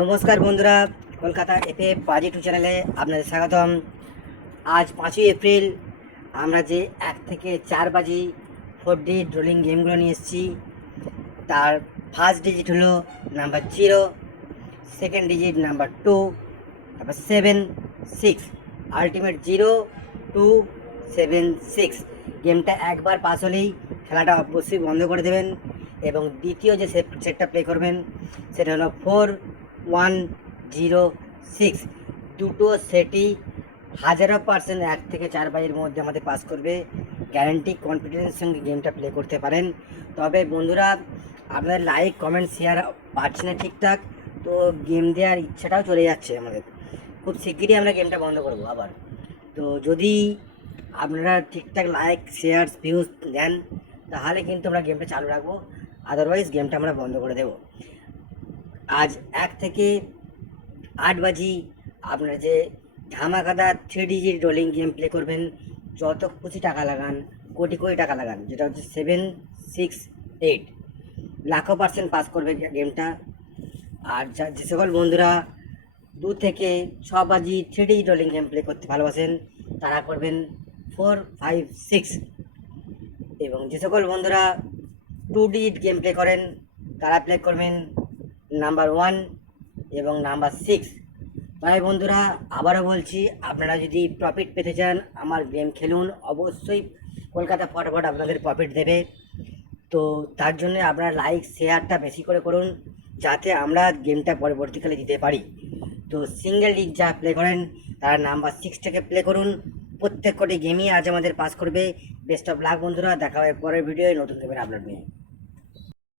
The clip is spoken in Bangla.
নমস্কার বন্ধুরা, কলকাতা এফএ বাজি টু চ্যানেলে আপনাদের স্বাগতম। আজ 5ই এপ্রিল আমরা যে 1 থেকে 4 বাজি 4D ড্রলিং গেমগুলো নিয়ে এসেছি। তার ফার্স্ট ডিজিট হলো নাম্বার 0, সেকেন্ড ডিজিট নাম্বার 2, তারপর 7, 6, আলটিমেট 0, 2, 7, 6। গেমটা একবার পাস হলেই খেলাটা অবশ্যই বন্ধ করে দেবেন এবং দ্বিতীয় যে সেটটা প্লে করবেন সেটা হলো 4, 1, 0, 6। দুটো সেটই 1000% 1 থেকে 4 বাজির মধ্যে আমাদের পাস করবে। গ্যারান্টি কনফিডেন্সের সঙ্গে গেমটা প্লে করতে পারেন। তবে বন্ধুরা, আপনাদের লাইক কমেন্ট শেয়ার পাচ্ছি না ঠিকঠাক, তো গেম দেওয়ার ইচ্ছাটাও চলে যাচ্ছে আমাদের। খুব শিগগিরই আমরা গেমটা বন্ধ করব আবার। তো যদি আপনারা ঠিকঠাক লাইক শেয়ার ভিউজ দেন তাহলে কিন্তু আমরা গেমটা চালু রাখবো, আদারওয়াইজ গেমটা আমরা বন্ধ করে দেব। আজ 1 থেকে 8 বাজি আপনারা যে ধামাকাদার 3D রোলিং গেম প্লে করবেন, যত খুশি টাকা লাগান, কোটি কোটি টাকা লাগান, যেটা হচ্ছে 7, 6, 8 লাখো % পাস করবে গেমটা। আর যে সকল বন্ধুরা 2 থেকে 6 বাজি 3D রোলিং গেম প্লে করতে ভালোবাসেন তারা করবেন 4, 5, 6। এবং যে সকল বন্ধুরা 2D গেম প্লে করেন তারা প্লে করবেন নাম্বার 1 এবং নাম্বার 6। তাই বন্ধুরা, আবারও বলছি, আপনারা যদি প্রফিট পেতে চান আমার গেম খেলুন, অবশ্যই কলকাতা ফটাফট আপনাদের প্রফিট দেবে। তো তার জন্য আপনারা লাইক শেয়ারটা বেশি করে করুন যাতে আমরা গেমটা পরবর্তীকালে দিতে পারি। তো সিঙ্গেল লিগ যা প্লে করেন তারা নাম্বার 6 থেকে প্লে করুন। প্রত্যেক কটি গেমই আজ আমাদের পাস করবে। বেস্ট অফ লাক বন্ধুরা, দেখা হবে পরের ভিডিওয় নতুন গেমের আপলোড নিয়ে।